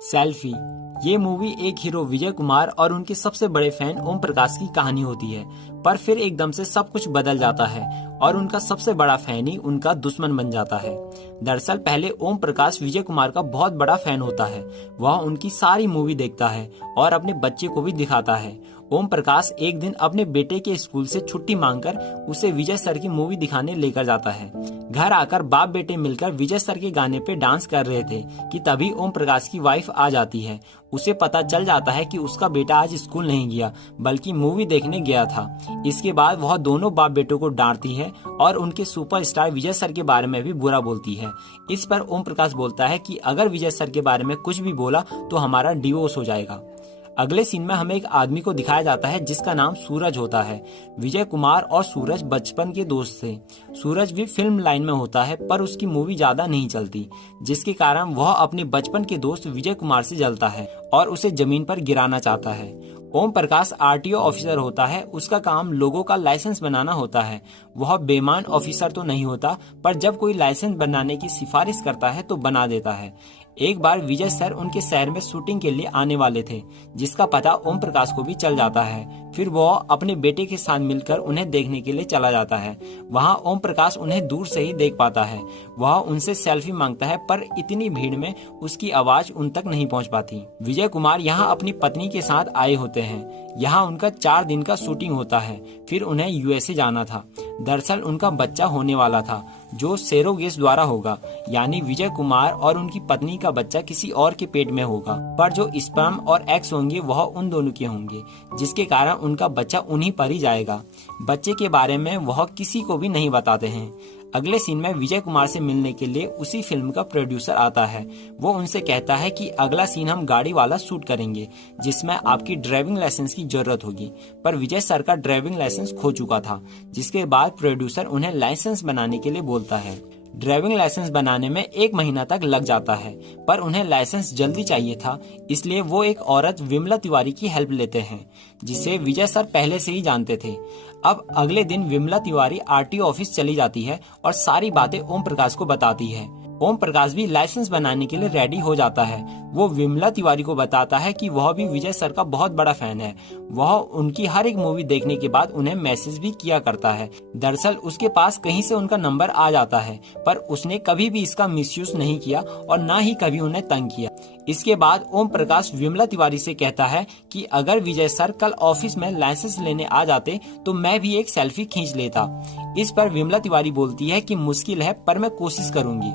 Selfie. ये movie एक hero Vijay Kumar और उनके सबसे बड़े फैन ओम प्रकाश की कहानी होती है, पर फिर एकदम से सब कुछ बदल जाता है और उनका सबसे बड़ा फैन ही उनका दुश्मन बन जाता है। दरअसल पहले ओम प्रकाश विजय कुमार का बहुत बड़ा फैन होता है। वह उनकी सारी मूवी देखता है और अपने बच्चे को भी दिखाता है। ओम प्रकाश एक दिन अपने बेटे के स्कूल से छुट्टी मांगकर उसे विजय सर की मूवी दिखाने लेकर जाता है। घर आकर बाप बेटे मिलकर विजय सर के गाने पे डांस कर रहे थे कि तभी ओम प्रकाश की वाइफ आ जाती है। उसे पता चल जाता है कि उसका बेटा आज स्कूल नहीं गया बल्कि मूवी देखने गया था। इसके बाद वह दोनों बाप बेटों को डांटती है और उनके सुपरस्टार विजय सर के बारे में भी बुरा बोलती है। इस पर ओम प्रकाश बोलता है कि अगर विजय सर के बारे में कुछ भी बोला तो हमारा डिवोर्स हो जाएगा। अगले सीन में हमें एक आदमी को दिखाया जाता है जिसका नाम सूरज होता है। विजय कुमार और सूरज बचपन के दोस्त थे। सूरज भी फिल्म लाइन में होता है पर उसकी मूवी ज्यादा नहीं चलती, जिसके कारण वह अपने बचपन के दोस्त विजय कुमार से जलता है और उसे जमीन पर गिराना चाहता है। ओम प्रकाश आरटीओ ऑफिसर होता है। उसका काम लोगों का लाइसेंस बनाना होता है। वह बेईमान ऑफिसर तो नहीं होता, पर जब कोई लाइसेंस बनाने की सिफारिश करता है तो बना देता है। एक बार विजय सर उनके शहर में शूटिंग के लिए आने वाले थे, जिसका पता ओम प्रकाश को भी चल जाता है। फिर वह अपने बेटे के साथ मिलकर उन्हें देखने के लिए चला जाता है। वहां ओम प्रकाश उन्हें दूर से ही देख पाता है। वह उनसे सेल्फी मांगता है पर इतनी भीड़ में उसकी आवाज उन तक नहीं पहुंच पाती। विजय कुमार यहाँ अपनी पत्नी के साथ आए होते हैं। यहाँ उनका 4 दिन का शूटिंग होता है। फिर उन्हें यूएसए जाना था। दरअसल उनका बच्चा होने वाला था जो सेरोगेस द्वारा होगा, यानी विजय कुमार और उनकी पत्नी का बच्चा किसी और के पेट में होगा, पर जो स्पर्म और एग्स होंगे वह उन दोनों के होंगे, जिसके कारण उनका बच्चा उन्हीं पर ही जाएगा। बच्चे के बारे में वह किसी को भी नहीं बताते हैं। अगले सीन में विजय कुमार से मिलने के लिए उसी फिल्म का प्रोड्यूसर आता है। वो उनसे कहता है कि अगला सीन हम गाड़ी वाला शूट करेंगे जिसमें आपकी ड्राइविंग लाइसेंस की जरूरत होगी, पर विजय सर का ड्राइविंग लाइसेंस खो चुका था। जिसके बाद प्रोड्यूसर उन्हें लाइसेंस बनाने के लिए बोलता है। ड्राइविंग लाइसेंस बनाने में 1 महीना तक लग जाता है, पर उन्हें लाइसेंस जल्दी चाहिए था, इसलिए वो एक औरत विमला तिवारी की हेल्प लेते हैं, जिसे विजय सर पहले से ही जानते थे। अब अगले दिन विमला तिवारी आरटीओ ऑफिस चली जाती है और सारी बातें ओम प्रकाश को बताती है। ओम प्रकाश भी लाइसेंस बनाने के लिए रेडी हो जाता है। वो विमला तिवारी को बताता है कि वह भी विजय सर का बहुत बड़ा फैन है। वह उनकी हर एक मूवी देखने के बाद उन्हें मैसेज भी किया करता है। दरअसल उसके पास कहीं से उनका नंबर आ जाता है, पर उसने कभी भी इसका मिसयूज नहीं किया और न ही कभी उन्हें तंग किया। इसके बाद ओम प्रकाश विमला तिवारी से कहता है कि अगर विजय सर कल ऑफिस में लाइसेंस लेने आ जाते तो मैं भी एक सेल्फी खींच लेता। इस पर विमला तिवारी बोलती है कि मुश्किल है पर मैं कोशिश करूंगी।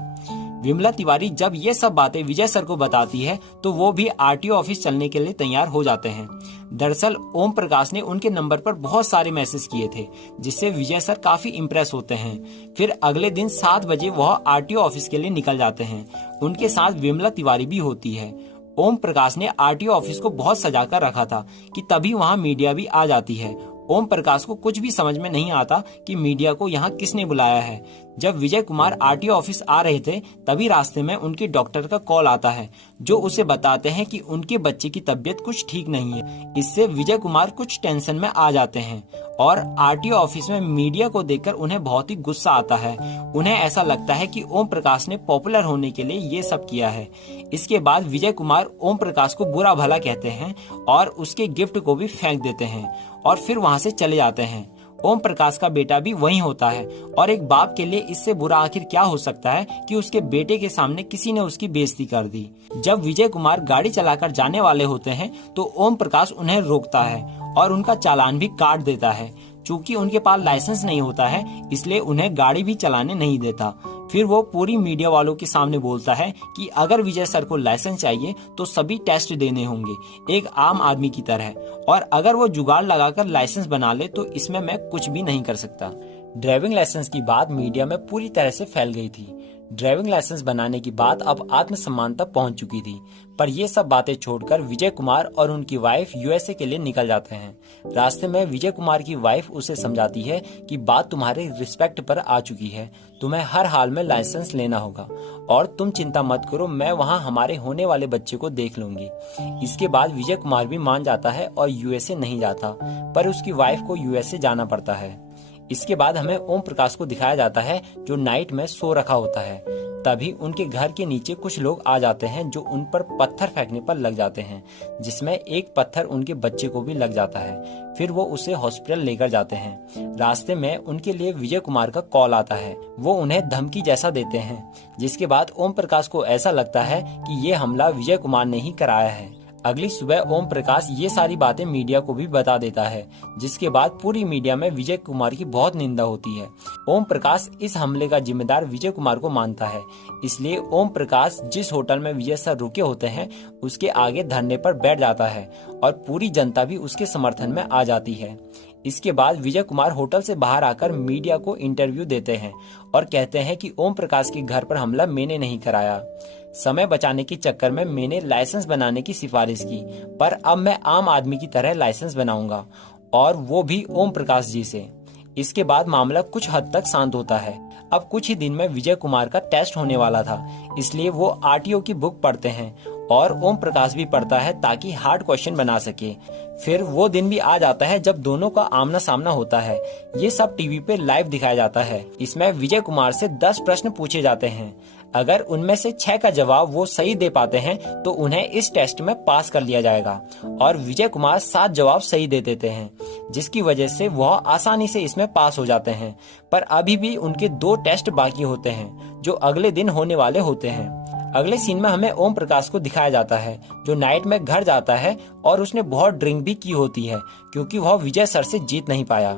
विमला तिवारी जब ये सब बातें विजय सर को बताती है तो वो भी आरटीओ ऑफिस चलने के लिए तैयार हो जाते हैं। दरअसल ओम प्रकाश ने उनके नंबर पर बहुत सारे मैसेज किए थे, जिससे विजय सर काफी इम्प्रेस होते हैं। फिर अगले दिन 7 बजे वह आरटीओ ऑफिस के लिए निकल जाते हैं। उनके साथ विमला तिवारी भी होती है। ओम प्रकाश ने आरटीओ ऑफिस को बहुत सजा कर रखा था कि तभी वहाँ मीडिया भी आ जाती है। ओम प्रकाश को कुछ भी समझ में नहीं आता कि मीडिया को यहाँ किसने बुलाया है। जब विजय कुमार आरटीओ ऑफिस आ रहे थे तभी रास्ते में उनके डॉक्टर का कॉल आता है, जो उसे बताते हैं कि उनके बच्चे की तबीयत कुछ ठीक नहीं है। इससे विजय कुमार कुछ टेंशन में आ जाते हैं और आरटीओ ऑफिस में मीडिया को देखकर उन्हें बहुत ही गुस्सा आता है। उन्हें ऐसा लगता है कि ओम प्रकाश ने पॉपुलर होने के लिए ये सब किया है। इसके बाद विजय कुमार ओम प्रकाश को बुरा भला कहते हैं और उसके गिफ्ट को भी फेंक देते हैं और फिर वहाँ से चले जाते हैं। ओम प्रकाश का बेटा भी वहीं होता है और एक बाप के लिए इससे बुरा आखिर क्या हो सकता है कि उसके बेटे के सामने किसी ने उसकी बेइज्जती कर दी। जब विजय कुमार गाड़ी चलाकर जाने वाले होते हैं तो ओम प्रकाश उन्हें रोकता है और उनका चालान भी काट देता है। चूंकि उनके पास लाइसेंस नहीं होता है इसलिए उन्हें गाड़ी भी चलाने नहीं देता। फिर वो पूरी मीडिया वालों के सामने बोलता है कि अगर विजय सर को लाइसेंस चाहिए तो सभी टेस्ट देने होंगे एक आम आदमी की तरह, और अगर वो जुगाड़ लगाकर लाइसेंस बना ले तो इसमें मैं कुछ भी नहीं कर सकता। ड्राइविंग लाइसेंस की बात मीडिया में पूरी तरह से फैल गई थी। ड्राइविंग लाइसेंस बनाने की बात अब आत्मसम्मान तक पहुंच चुकी थी, पर ये सब बातें छोड़कर विजय कुमार और उनकी वाइफ यूएसए के लिए निकल जाते हैं। रास्ते में विजय कुमार की वाइफ उसे समझाती है कि बात तुम्हारे रिस्पेक्ट पर आ चुकी है, तुम्हें हर हाल में लाइसेंस लेना होगा और तुम चिंता मत करो, मैं वहाँ हमारे होने वाले बच्चे को देख लूंगी। इसके बाद विजय कुमार भी मान जाता है और यूएसए नहीं जाता, पर उसकी वाइफ को यूएसए जाना पड़ता है। इसके बाद हमें ओम प्रकाश को दिखाया जाता है जो नाइट में सो रखा होता है। तभी उनके घर के नीचे कुछ लोग आ जाते हैं जो उन पर पत्थर फेंकने पर लग जाते हैं, जिसमें एक पत्थर उनके बच्चे को भी लग जाता है। फिर वो उसे हॉस्पिटल लेकर जाते हैं। रास्ते में उनके लिए विजय कुमार का कॉल आता है। वो उन्हें धमकी जैसा देते हैं, जिसके बाद ओम प्रकाश को ऐसा लगता है कि ये हमला विजय कुमार ने ही कराया है। अगली सुबह ओम प्रकाश ये सारी बातें मीडिया को भी बता देता है, जिसके बाद पूरी मीडिया में विजय कुमार की बहुत निंदा होती है। ओम प्रकाश इस हमले का जिम्मेदार विजय कुमार को मानता है, इसलिए ओम प्रकाश जिस होटल में विजय सर रुके होते हैं उसके आगे धरने पर बैठ जाता है और पूरी जनता भी उसके समर्थन में आ जाती है। इसके बाद विजय कुमार होटल से बाहर आकर मीडिया को इंटरव्यू देते हैं और कहते हैं कि ओम प्रकाश के घर पर हमला मैंने नहीं कराया। समय बचाने के चक्कर में मैंने लाइसेंस बनाने की सिफारिश की, पर अब मैं आम आदमी की तरह लाइसेंस बनाऊंगा, और वो भी ओम प्रकाश जी से। इसके बाद मामला कुछ हद तक शांत होता है। अब कुछ ही दिन में विजय कुमार का टेस्ट होने वाला था, इसलिए वो आरटीओ की बुक पढ़ते हैं और ओम प्रकाश भी पढ़ता है ताकि हार्ड क्वेश्चन बना सके। फिर वो दिन भी आ जाता है जब दोनों का आमना सामना होता है। ये सब टीवी पे लाइव दिखाया जाता है। इसमें विजय कुमार से 10 प्रश्न पूछे जाते हैं। अगर उनमें से 6 का जवाब वो सही दे पाते हैं तो उन्हें इस टेस्ट में पास कर लिया जाएगा, और विजय कुमार 7 जवाब सही दे देते हैं, जिसकी वजह से वह आसानी से इसमें पास हो जाते हैं। पर अभी भी उनके 2 टेस्ट बाकी होते हैं जो अगले दिन होने वाले होते हैं। अगले सीन में हमें ओम प्रकाश को दिखाया जाता है जो नाइट में घर जाता है और उसने बहुत ड्रिंक भी की होती है क्योंकि वह विजय सर से जीत नहीं पाया।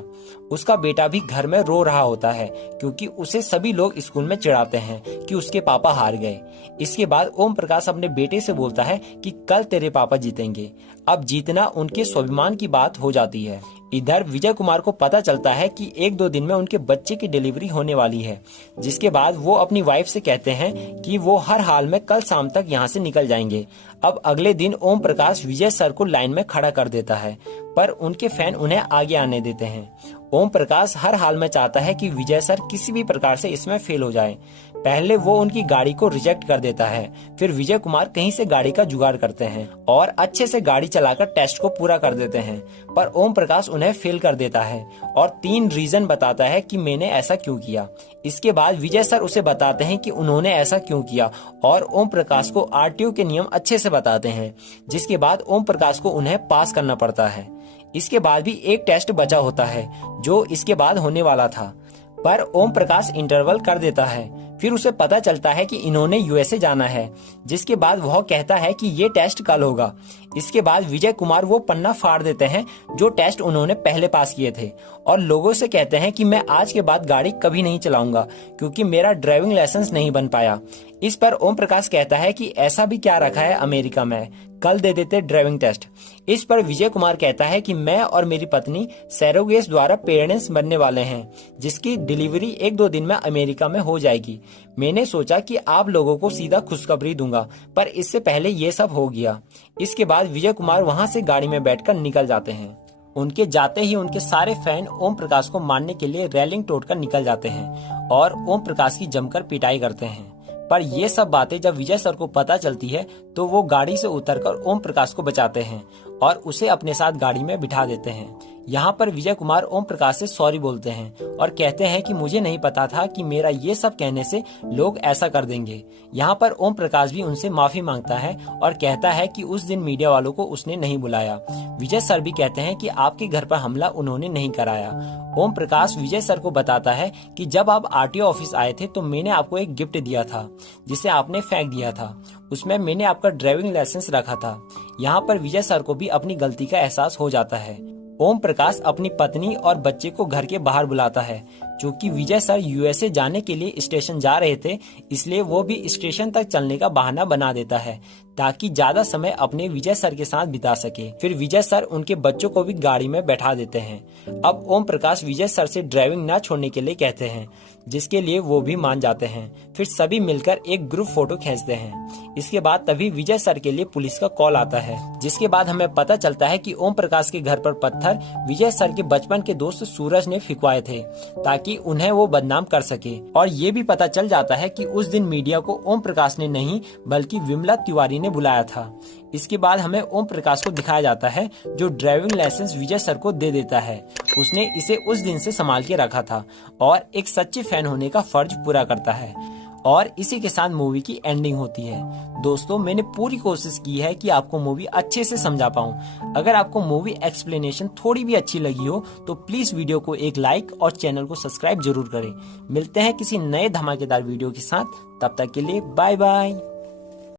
उसका बेटा भी घर में रो रहा होता है क्योंकि उसे सभी लोग स्कूल में चिढ़ाते हैं कि उसके पापा हार गए। इसके बाद ओम प्रकाश अपने बेटे से बोलता है कि कल तेरे पापा जीतेंगे। अब जीतना उनके स्वाभिमान की बात हो जाती है। इधर विजय कुमार को पता चलता है कि 1-2 दिन में उनके बच्चे की डिलीवरी होने वाली है, जिसके बाद वो अपनी वाइफ से कहते हैं कि वो हर हाल में कल शाम तक यहाँ से निकल जाएंगे। अब अगले दिन ओम प्रकाश विजय सर को लाइन में खड़ा कर देता है, पर उनके फैन उन्हें आगे आने देते हैं। ओम प्रकाश हर हाल में चाहता है कि विजय सर किसी भी प्रकार से इसमें फेल हो जाए। पहले वो उनकी गाड़ी को रिजेक्ट कर देता है, फिर विजय कुमार कहीं से गाड़ी का जुगाड़ करते हैं और अच्छे से गाड़ी चलाकर टेस्ट को पूरा कर देते हैं, पर ओम प्रकाश उन्हें फेल कर देता है और 3 रीजन बताता है कि मैंने ऐसा क्यों किया। इसके बाद विजय सर उसे बताते हैं कि उन्होंने ऐसा क्यों किया और ओम प्रकाश को आरटीओ के नियम अच्छे से बताते हैं, जिसके बाद ओम प्रकाश को उन्हें पास करना पड़ता है। इसके बाद भी एक टेस्ट बचा होता है जो इसके बाद होने वाला था, पर ओम प्रकाश इंटरवल कर देता है। फिर उसे पता चलता है कि इन्होंने यूएसए जाना है, जिसके बाद वह कहता है कि ये टेस्ट कल होगा। इसके बाद विजय कुमार वो पन्ना फाड़ देते हैं जो टेस्ट उन्होंने पहले पास किए थे और लोगों से कहते हैं कि मैं आज के बाद गाड़ी कभी नहीं चलाऊंगा क्योंकि मेरा ड्राइविंग लाइसेंस नहीं बन पाया। इस पर ओम प्रकाश कहता है कि ऐसा भी क्या रखा है अमेरिका में, कल दे देते ड्राइविंग टेस्ट। इस पर विजय कुमार कहता है कि मैं और मेरी पत्नी सैरोगेट द्वारा पेरेंट्स बनने वाले हैं, जिसकी डिलीवरी 1-2 दिन में अमेरिका में हो जाएगी। मैंने सोचा कि आप लोगों को सीधा खुशखबरी दूंगा, पर इससे पहले ये सब हो गया। इसके बाद विजय कुमार वहां से गाड़ी में बैठकर निकल जाते हैं। उनके जाते ही उनके सारे फैन ओम प्रकाश को मारने के लिए रेलिंग तोड़कर निकल जाते हैं और ओम प्रकाश की जमकर पिटाई करते हैं। पर ये सब बातें जब विजय सर को पता चलती है तो वो गाड़ी से उतरकर ओम प्रकाश को बचाते हैं और उसे अपने साथ गाड़ी में बिठा देते हैं। यहाँ पर विजय कुमार ओम प्रकाश से सॉरी बोलते हैं और कहते हैं कि मुझे नहीं पता था कि मेरा ये सब कहने से लोग ऐसा कर देंगे। यहाँ पर ओम प्रकाश भी उनसे माफी मांगता है और कहता है कि उस दिन मीडिया वालों को उसने नहीं बुलाया। विजय सर भी कहते हैं कि आपके घर पर हमला उन्होंने नहीं कराया। ओम प्रकाश विजय सर को बताता है कि जब आप आरटीओ ऑफिस आए थे तो मैंने आपको एक गिफ्ट दिया था जिसे आपने फेंक दिया था, उसमें मैंने आपका ड्राइविंग लाइसेंस रखा था। यहाँ पर विजय सर को भी अपनी गलती का एहसास हो जाता है। ओम प्रकाश अपनी पत्नी और बच्चे को घर के बाहर बुलाता है। चूंकि विजय सर यूएसए जाने के लिए स्टेशन जा रहे थे, इसलिए वो भी स्टेशन तक चलने का बहाना बना देता है ताकि ज्यादा समय अपने विजय सर के साथ बिता सके। फिर विजय सर उनके बच्चों को भी गाड़ी में बैठा देते हैं। अब ओम प्रकाश विजय सर से ड्राइविंग न छोड़ने के लिए कहते हैं, जिसके लिए वो भी मान जाते हैं। फिर सभी मिलकर एक ग्रुप फोटो खींचते हैं। इसके बाद तभी विजय सर के लिए पुलिस का कॉल आता है, जिसके बाद हमें पता चलता है कि ओम प्रकाश के घर पर पत्थर विजय सर के बचपन के दोस्त सूरज ने फिकवाए थे ताकि उन्हें वो बदनाम कर सके। और ये भी पता चल जाता है कि उस दिन मीडिया को ओम प्रकाश ने नहीं बल्कि विमला तिवारी ने बुलाया था। इसके बाद हमें ओम प्रकाश को दिखाया जाता है जो ड्राइविंग लाइसेंस विजय सर को दे देता है। उसने इसे उस दिन से संभाल के रखा था और एक सच्चे फैन होने का फर्ज पूरा करता है। और इसी के साथ मूवी की एंडिंग होती है। दोस्तों, मैंने पूरी कोशिश की है कि आपको मूवी अच्छे से समझा पाऊं। अगर आपको मूवी एक्सप्लेनेशन थोड़ी भी अच्छी लगी हो तो प्लीज वीडियो को एक लाइक और चैनल को सब्सक्राइब जरूर करें। मिलते हैं किसी नए धमाकेदार वीडियो के साथ, तब तक के लिए बाय बाय।